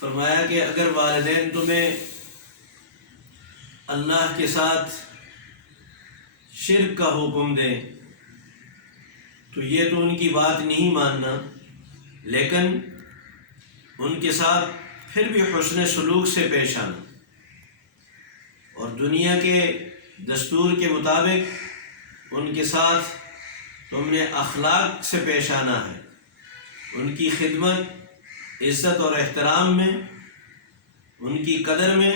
فرمایا کہ اگر والدین تمہیں اللہ کے ساتھ شرک کا حکم دیں تو یہ تو ان کی بات نہیں ماننا، لیکن ان کے ساتھ پھر بھی حسن سلوک سے پیش آنا اور دنیا کے دستور کے مطابق ان کے ساتھ تم نے اخلاق سے پیش آنا ہے۔ ان کی خدمت، عزت اور احترام میں، ان کی قدر میں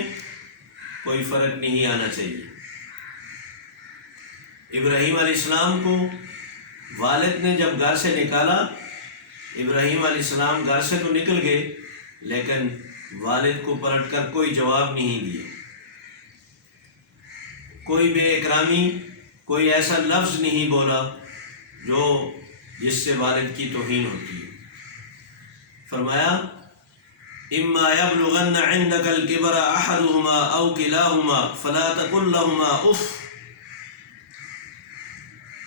کوئی فرق نہیں آنا چاہیے۔ ابراہیم علیہ السلام کو والد نے جب گھر سے نکالا، ابراہیم علیہ السلام گھر سے تو نکل گئے لیکن والد کو پلٹ کر کوئی جواب نہیں دیا، کوئی بے اکرامی، کوئی ایسا لفظ نہیں بولا جو جس سے والد کی توہین ہوتی ہے۔ فرمایا اما یبلغن عندک الکبر احدہما او کلاہما فلا تقل لہما اف،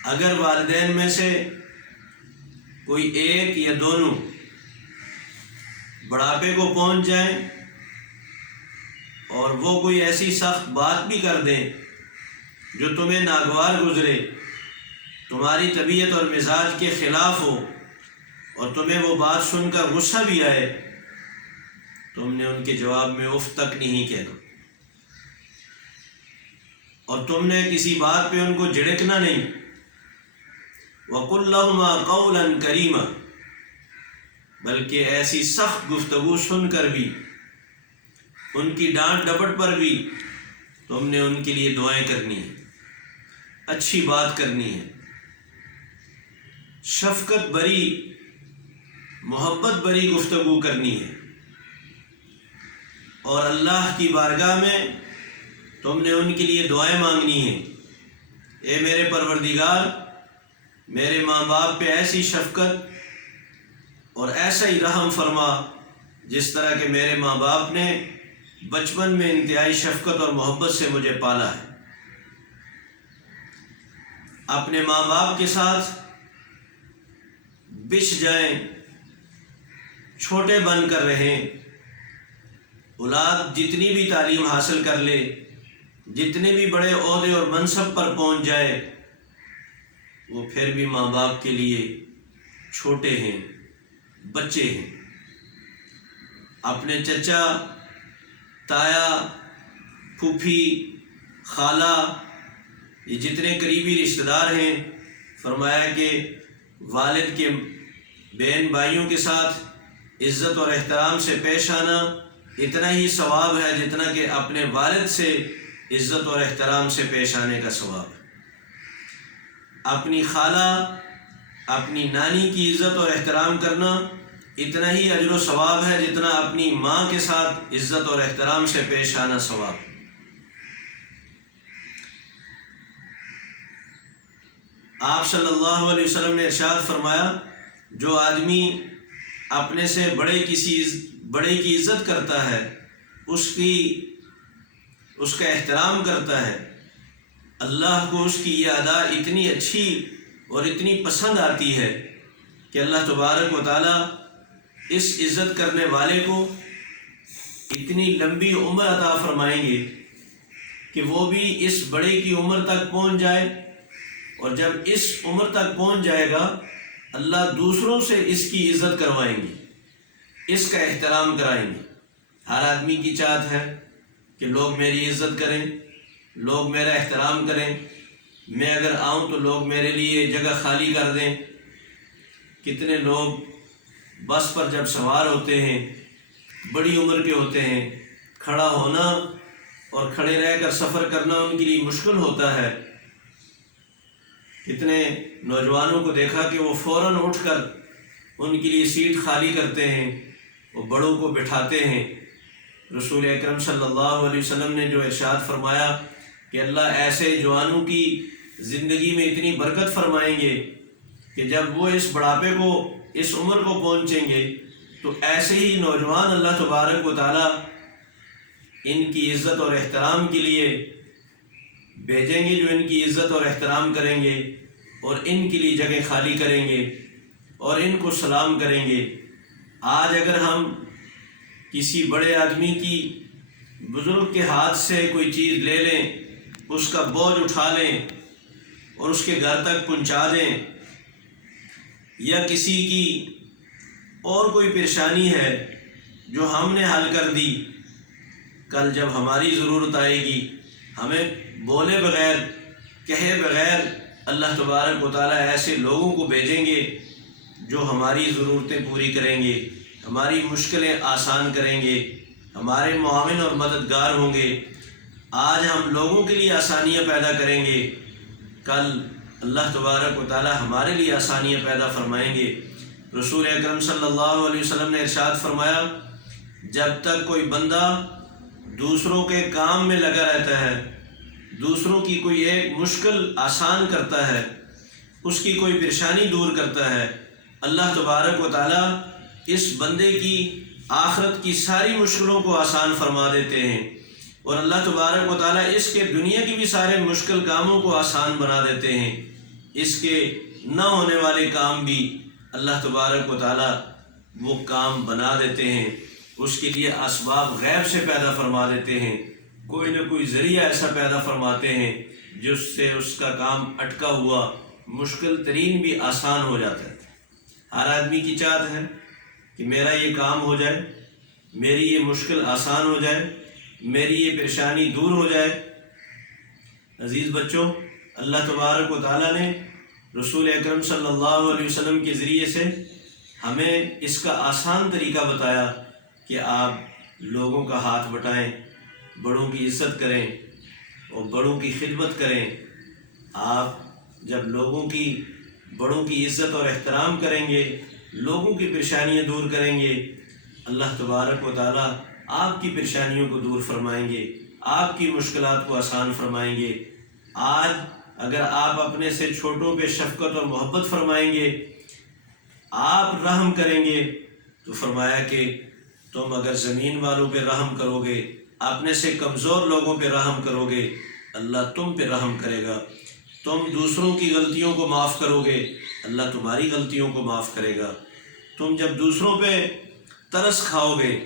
اگر والدین میں سے کوئی ایک یا دونوں بڑھاپے کو پہنچ جائیں اور وہ کوئی ایسی سخت بات بھی کر دیں جو تمہیں ناگوار گزرے، تمہاری طبیعت اور مزاج کے خلاف ہو اور تمہیں وہ بات سن کر غصہ بھی آئے، تم نے ان کے جواب میں اف تک نہیں کہنا اور تم نے کسی بات پہ ان کو جھڑکنا نہیں۔ وَقُلْ لَهُمَا قَوْلًا كَرِيمًا، بلکہ ایسی سخت گفتگو سن کر بھی، ان کی ڈانٹ ڈپٹ پر بھی تم نے ان کے لیے دعائیں کرنی ہیں، اچھی بات کرنی ہے، شفقت بری، محبت بری گفتگو کرنی ہے، اور اللہ کی بارگاہ میں تم نے ان کے لیے دعائیں مانگنی ہیں۔ اے میرے پروردگار، میرے ماں باپ پہ ایسی شفقت اور ایسا ہی رحم فرما جس طرح کہ میرے ماں باپ نے بچپن میں انتہائی شفقت اور محبت سے مجھے پالا ہے۔ اپنے ماں باپ کے ساتھ بچھ جائیں، چھوٹے بن کر رہیں، اولاد جتنی بھی تعلیم حاصل کر لے، جتنے بھی بڑے عہدے اور منصب پر پہنچ جائے، وہ پھر بھی ماں باپ کے لیے چھوٹے ہیں، بچے ہیں۔ اپنے چچا، تایا، پھوپھی، خالہ، یہ جتنے قریبی رشتہ دار ہیں، فرمایا کہ والد کے بہن بھائیوں کے ساتھ عزت اور احترام سے پیش آنا اتنا ہی ثواب ہے جتنا کہ اپنے والد سے عزت اور احترام سے پیش آنے کا ثواب ہے۔ اپنی خالہ، اپنی نانی کی عزت اور احترام کرنا اتنا ہی اجر و ثواب ہے جتنا اپنی ماں کے ساتھ عزت اور احترام سے پیش آنا ثواب ہے۔ آپ صلی اللہ علیہ وسلم نے ارشاد فرمایا، جو آدمی اپنے سے بڑے کی عزت کرتا ہے، اس کا احترام کرتا ہے، اللہ کو اس کی یہ ادا اتنی اچھی اور اتنی پسند آتی ہے کہ اللہ تبارک و تعالیٰ اس عزت کرنے والے کو اتنی لمبی عمر عطا فرمائیں گے کہ وہ بھی اس بڑے کی عمر تک پہنچ جائے، اور جب اس عمر تک پہنچ جائے گا اللہ دوسروں سے اس کی عزت کروائیں گے، اس کا احترام کرائیں گے۔ ہر آدمی کی چاہت ہے کہ لوگ میری عزت کریں، لوگ میرا احترام کریں، میں اگر آؤں تو لوگ میرے لیے جگہ خالی کر دیں۔ کتنے لوگ بس پر جب سوار ہوتے ہیں، بڑی عمر کے ہوتے ہیں، کھڑا ہونا اور کھڑے رہ کر سفر کرنا ان کے لیے مشکل ہوتا ہے۔ کتنے نوجوانوں کو دیکھا کہ وہ فوراً اٹھ کر ان کے لیے سیٹ خالی کرتے ہیں، وہ بڑوں کو بٹھاتے ہیں۔ رسول اکرم صلی اللہ علیہ وسلم نے جو ارشاد فرمایا کہ اللہ ایسے جوانوں کی زندگی میں اتنی برکت فرمائیں گے کہ جب وہ اس بڑھاپے کو، اس عمر کو پہنچیں گے تو ایسے ہی نوجوان اللہ تبارک و تعالیٰ ان کی عزت اور احترام کے لیے بھیجیں گے، جو ان کی عزت اور احترام کریں گے اور ان کے لیے جگہ خالی کریں گے اور ان کو سلام کریں گے۔ آج اگر ہم کسی بڑے آدمی کی بزرگ کے ہاتھ سے کوئی چیز لے لیں، اس کا بوجھ اٹھا لیں اور اس کے گھر تک پہنچا دیں، یا کسی کی اور کوئی پریشانی ہے جو ہم نے حل کر دی، کل جب ہماری ضرورت آئے گی ہمیں بولے بغیر کہے بغیر اللہ تبارک و تعالیٰ ایسے لوگوں کو بھیجیں گے جو ہماری ضرورتیں پوری کریں گے، ہماری مشکلیں آسان کریں گے، ہمارے معاون اور مددگار ہوں گے۔ آج ہم لوگوں کے لیے آسانیاں پیدا کریں گے، کل اللہ تبارک و تعالیٰ ہمارے لیے آسانیاں پیدا فرمائیں گے۔ رسول اکرم صلی اللہ علیہ وسلم نے ارشاد فرمایا، جب تک کوئی بندہ دوسروں کے کام میں لگا رہتا ہے، دوسروں کی کوئی ایک مشکل آسان کرتا ہے، اس کی کوئی پریشانی دور کرتا ہے، اللہ تبارک و تعالیٰ اس بندے کی آخرت کی ساری مشکلوں کو آسان فرما دیتے ہیں، اور اللہ تبارک و تعالیٰ اس کے دنیا کی بھی سارے مشکل کاموں کو آسان بنا دیتے ہیں۔ اس کے نہ ہونے والے کام بھی اللہ تبارک و تعالیٰ وہ کام بنا دیتے ہیں، اس کے لیے اسباب غیب سے پیدا فرما دیتے ہیں، کوئی نہ کوئی ذریعہ ایسا پیدا فرماتے ہیں جس سے اس کا کام اٹکا ہوا مشکل ترین بھی آسان ہو جاتا ہے۔ ہر آدمی کی چاہت ہے کہ میرا یہ کام ہو جائے، میری یہ مشکل آسان ہو جائے، میری یہ پریشانی دور ہو جائے۔ عزیز بچوں، اللہ تبارک و تعالیٰ نے رسول اکرم صلی اللہ علیہ وسلم کے ذریعے سے ہمیں اس کا آسان طریقہ بتایا کہ آپ لوگوں کا ہاتھ بٹائیں، بڑوں کی عزت کریں اور بڑوں کی خدمت کریں۔ آپ جب لوگوں کی بڑوں کی عزت اور احترام کریں گے، لوگوں کی پریشانیاں دور کریں گے، اللہ تبارک و تعالیٰ آپ کی پریشانیوں کو دور فرمائیں گے، آپ کی مشکلات کو آسان فرمائیں گے۔ آج اگر آپ اپنے سے چھوٹوں پہ شفقت اور محبت فرمائیں گے، آپ رحم کریں گے، تو فرمایا کہ تم اگر زمین والوں پہ رحم کرو گے، اپنے سے کمزور لوگوں پہ رحم کرو گے، اللہ تم پہ رحم کرے گا۔ تم دوسروں کی غلطیوں کو معاف کرو گے، اللہ تمہاری غلطیوں کو معاف کرے گا۔ تم جب دوسروں پہ ترس کھاؤ گے،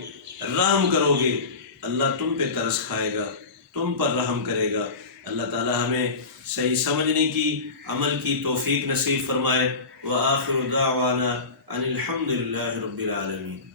رحم کرو گے، اللہ تم پہ ترس کھائے گا، تم پر رحم کرے گا۔ اللہ تعالی ہمیں صحیح سمجھنے کی، عمل کی توفیق نصیب فرمائے۔ وآخر دعوانا ان الحمد للہ رب العالمین۔